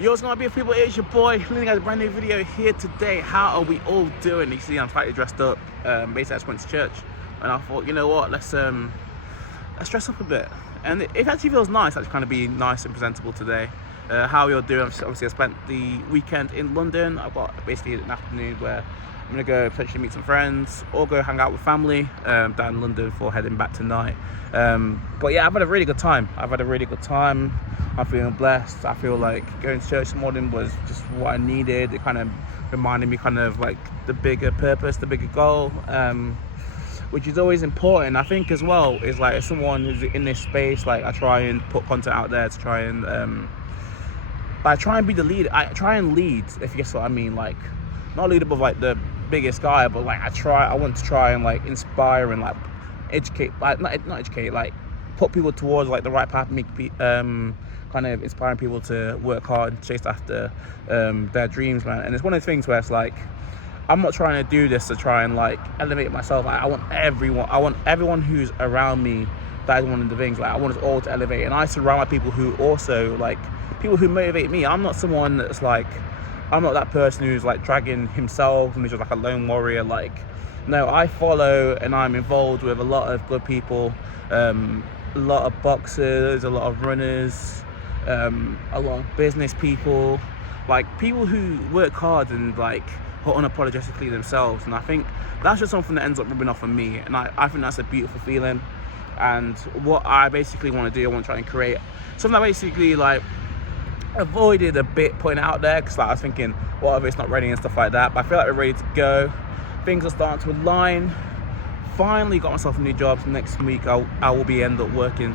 Yo, what's going on, beautiful people? It's your boy, Lily. Got a brand new video here today. How are we all doing? You see, I'm slightly dressed up. Basically, I just went to church, and I thought, you know what? Let's dress up a bit. And it actually feels nice, actually, kind of be nice and presentable today. How you're doing? Obviously, I spent the weekend in London. I've got basically an afternoon where I'm gonna go potentially meet some friends or go hang out with family down in London before heading back tonight. But yeah, I've had a really good time. I'm feeling blessed. I feel like going to church this morning was just what I needed. It kind of reminded me kind of like the bigger purpose, the bigger goal, which is always important. I think as well is like as someone who's in this space, like I try and put content out there to try and be the lead. I try and lead, if you guess what I mean. Like not lead above like the biggest guy, but like I want to try and like inspire and like educate, like not educate, like put people towards like the right path, make kind of inspiring people to work hard and chase after their dreams, man. And it's one of the things where it's like I'm not trying to do this to try and like elevate myself. Like, I want everyone who's around me. That is one of the things. Like I want us all to elevate, and I surround my people who also like people who motivate me. I'm not someone that's like, I'm not that person who's like dragging himself and who's just like a lone warrior. Like, no, I follow and I'm involved with a lot of good people, a lot of boxers, a lot of runners, a lot of business people, like people who work hard and like are unapologetically themselves. And I think that's just something that ends up rubbing off on me, and I think that's a beautiful feeling. And what I basically want to do, I want to try and create something that basically like avoided a bit putting it out there, because like I was thinking, what if it's not ready and stuff like that. But I feel like we're ready to go. Things are starting to align. Finally got myself a new job. Next week I will be end up working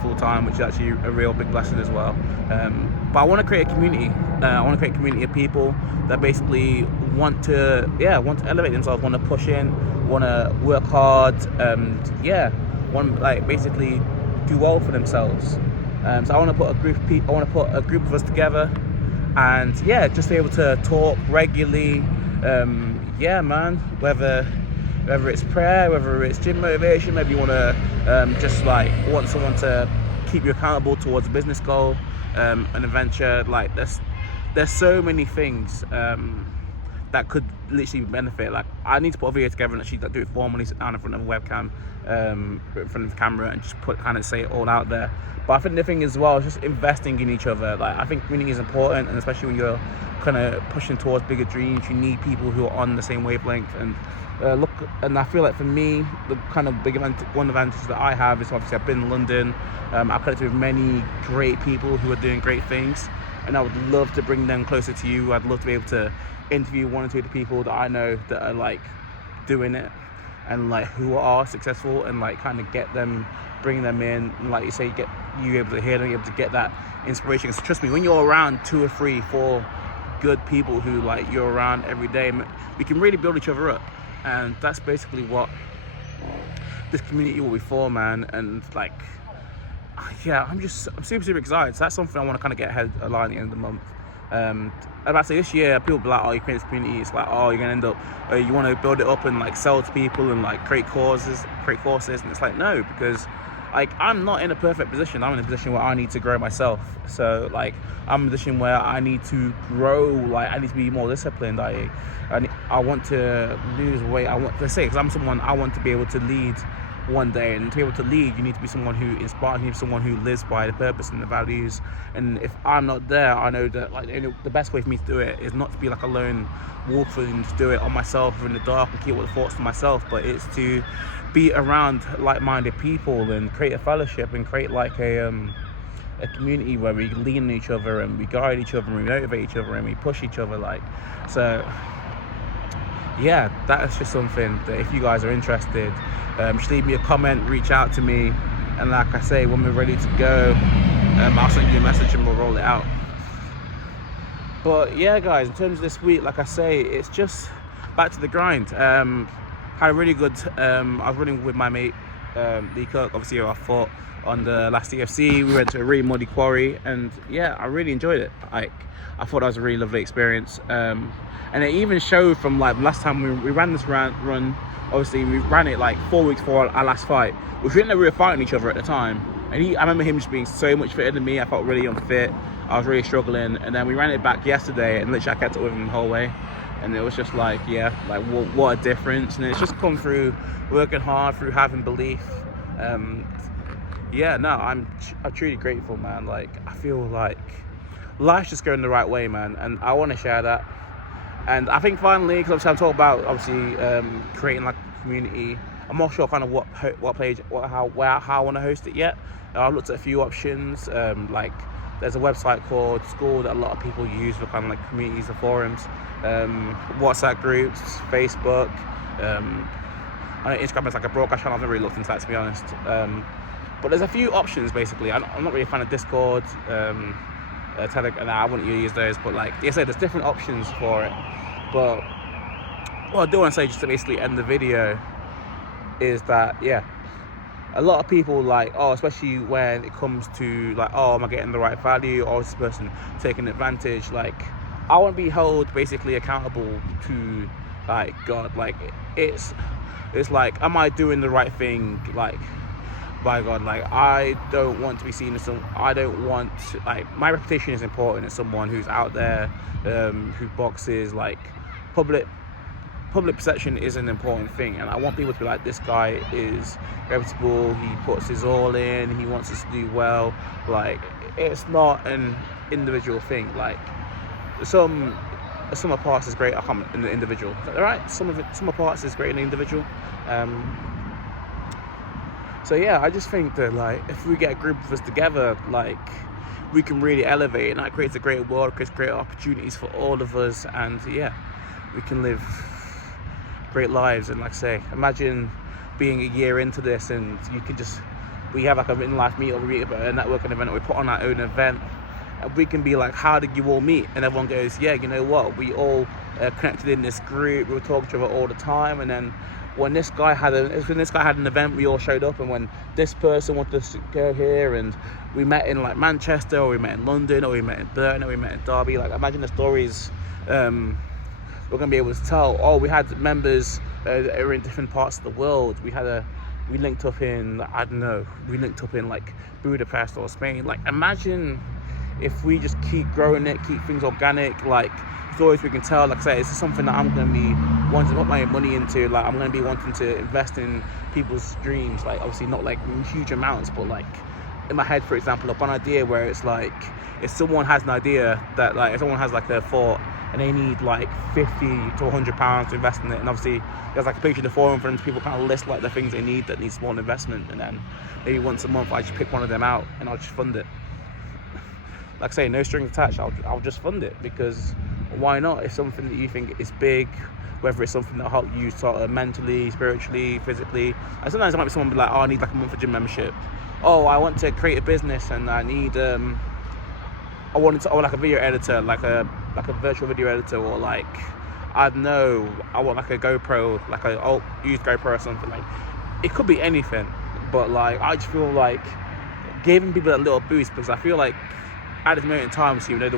full time, which is actually a real big blessing as well. But I want to create a community. I want to create a community of people that basically want to elevate themselves, want to push in, want to work hard, want to like basically do well for themselves. So I want to put a group of us together, and just be able to talk regularly. Whether it's prayer, whether it's gym motivation, maybe you want to just like want someone to keep you accountable towards a business goal, an adventure. Like there's so many things that could literally benefit. Like I need to put a video together and actually do it formally, sit down in front of a webcam, in front of the camera, and just say it all out there. But I think the thing as well is just investing in each other. Like I think community is important, and especially when you're kind of pushing towards bigger dreams, you need people who are on the same wavelength. And I feel like for me, the kind of one advantage that I have is obviously I've been in London. I've connected with many great people who are doing great things, and I would love to bring them closer to you. I'd love to be able to interview one or two of the people that I know that are like doing it and like who are successful, and like kind of bring them in, and like you say, you able to hear them, able to get that inspiration. So trust me, when you're around 2 or 3, 4 good people who like you're around every day, we can really build each other up. And that's basically what this community will be for, man. And like, I'm super excited. So that's something I want to kind of get ahead of line at the end of the month. About to say this year, people be like, oh, you create this community. It's like, oh, you're gonna end up, you want to build it up and like sell to people and like create courses. And it's like, no, because like I'm not in a perfect position. I'm in a position where I need to grow myself. So like I'm in a position where I need to grow. Like I need to be more disciplined. I want to lose weight. Because I'm someone, I want to be able to lead one day, and to be able to lead, you need to be someone who inspires, you need someone who lives by the purpose and the values. And if I'm not there, I know that like the best way for me to do it is not to be like a lone wolf and to do it on myself or in the dark and keep all the thoughts to myself, but it's to be around like-minded people and create a fellowship and create like a community where we lean on each other and we guide each other and we motivate each other and we push each other. Like, so that is just something that if you guys are interested, just leave me a comment, reach out to me, and like I say, when we're ready to go, I'll send you a message and we'll roll it out. But guys, in terms of this week, like I say, it's just back to the grind. Had a really good, I was running with my mate, Lee Cook. Obviously I fought on the last EFC. We went to a really muddy quarry, and I really enjoyed it. Like I thought that was a really lovely experience. And it even showed from like last time we ran this run. Obviously we ran it like 4 weeks before our last fight, which we didn't know we were fighting each other at the time. And I remember him just being so much fitter than me. I felt really unfit. I was really struggling, and then we ran it back yesterday, and literally I kept it with him the whole way, and it was just like, yeah, like what a difference. And it's just come through working hard, through having belief. Yeah, no, I'm truly grateful, man. Like, I feel like life's just going the right way, man, and I want to share that. And I think finally, because obviously I'm talking about creating like a community. I'm not sure kind of what page, how I want to host it yet. I've looked at a few options. Like there's a website called School that a lot of people use for kind of like communities and forums. WhatsApp groups, Facebook. I know Instagram is like a broadcast channel. I've never really looked into that, to be honest. But there's a few options basically. I'm not really a fan of Discord, Telegram. I wouldn't use those. But like you said, there's different options for it. But what I do want to say, just to basically end the video, is that yeah, a lot of people like, especially when it comes to like, am I getting the right value, or is this person taking advantage? Like, I want to be held basically accountable to like God. Like it's like, am I doing the right thing? Like, by God, like I don't want to be seen as I don't want to, like, my reputation is important as someone who's out there, who boxes. Like public perception is an important thing, and I want people to be like, this guy is reputable, he puts his all in, he wants us to do well. Like, it's not an individual thing. Like some of parts is great in the individual. Is that right? Some of parts is great in the individual. So yeah, I just think that like if we get a group of us together, like we can really elevate, and that creates a great world, creates great opportunities for all of us, and yeah, we can live great lives. And like I say, imagine being a year into this, and we have like a in life meet, or we meet about a networking event, or we put on our own event, and we can be like, how did you all meet? And everyone goes, yeah, you know what, we all connected in this group, we were talking to each other all the time, and then when this guy had an event, we all showed up, and when this person wanted us to go here, and we met in like Manchester, or we met in London, or we met in Burton, or we met in Derby. Like, imagine the stories we're gonna be able to tell. We had members that are in different parts of the world. We linked up in like Budapest or Spain. Like, imagine if we just keep growing it, keep things organic. Like, stories we can tell. Like I say, this is something that I'm gonna be wanting to put my money into. Like, I'm gonna be wanting to invest in people's dreams. Like, obviously not like huge amounts, but like in my head, for example, up an idea where it's like, if someone has an idea that, like, if someone has like a thought and they need like £50 to £100 to invest in it, and obviously there's like a page in the forum for them, people kind of list like the things they need that need small investment, and then maybe once a month I just pick one of them out and I'll just fund it. Like I say, no strings attached. I'll just fund it, because why not? It's something that you think is big, whether it's something that'll help you sort of mentally, spiritually, physically. And sometimes it might be someone be like, I need like a month of gym membership. I want to create a business, and I need I want like a video editor, like a virtual video editor, or like, I don't know, I want like a GoPro, like a used GoPro or something. Like, it could be anything, but like I just feel like giving people a little boost, because I feel like at this moment in time, so you know,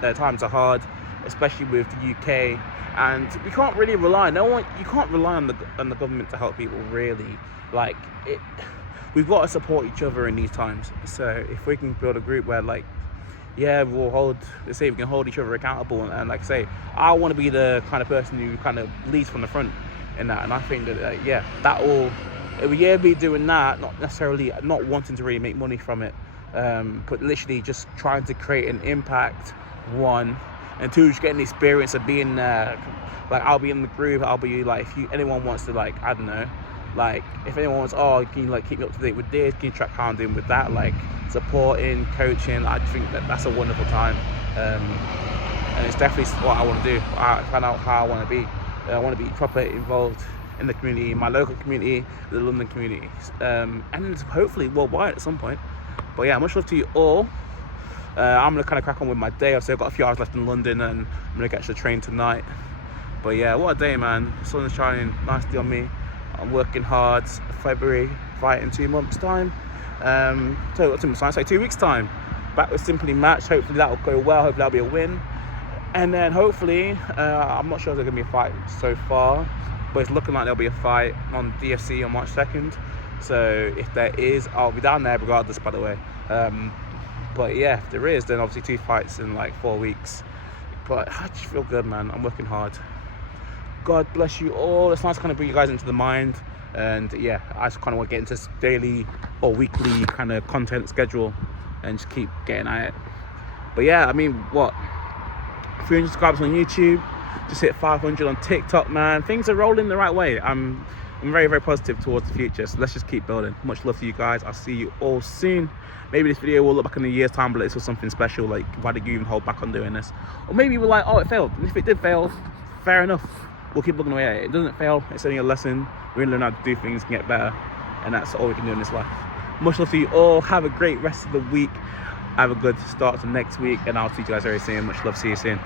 the times are hard, especially with the UK, and we can't really rely. You can't rely on the government to help people, really. Like, we've got to support each other in these times. So if we can build a group where, like, yeah, we can hold each other accountable, and like I say, I want to be the kind of person who kind of leads from the front in that. And I think that it will be doing that, not necessarily not wanting to really make money from it, but literally just trying to create an impact, one, and two, just getting the experience of being there. Like, I'll be in the group, I'll be like, if anyone wants to, like, I don't know, like, if anyone wants, can you like keep me up to date with this, can you track how I'm doing with that, like supporting, coaching, I think that's a wonderful time. And it's definitely what I want to do. I find out how I want to be. I want to be properly involved in the community, my local community, the London community, and hopefully worldwide at some point. But yeah, much love to you all. I'm gonna kind of crack on with my day. I've still got a few hours left in London, and I'm gonna catch the train tonight. But yeah, what a day, man. The sun is shining nicely on me. I'm working hard. February, fight in 2 months' time. So what's 2 months' time? Say 2 weeks' time. Back with Simply Match. Hopefully that'll go well. Hopefully that'll be a win. And then hopefully, I'm not sure if there's gonna be a fight so far, but it's looking like there'll be a fight on DFC on March 2nd. So if there is, I'll be down there regardless, by the way. But yeah, if there is, then obviously 2 fights in like 4 weeks. But I just feel good, man. I'm working hard. God bless you all. It's nice to kind of bring you guys into the mind. And yeah, I just kind of want to get into this daily or weekly kind of content schedule and just keep getting at it. But yeah, I mean, what? 300 subscribers on YouTube. Just hit 500 on TikTok, man. Things are rolling the right way. I'm very, very positive towards the future. So let's just keep building. Much love to you guys. I'll see you all soon. Maybe this video will look back in a year's time, but this was something special. Like, why did you even hold back on doing this? Or maybe we're like, oh, it failed. And if it did fail, fair enough. We'll keep looking away at it. It doesn't fail. It's only a lesson. We're gonna learn how to do things and get better. And that's all we can do in this life. Much love to you all. Have a great rest of the week. Have a good start to next week. And I'll see you guys very soon. Much love. See you soon.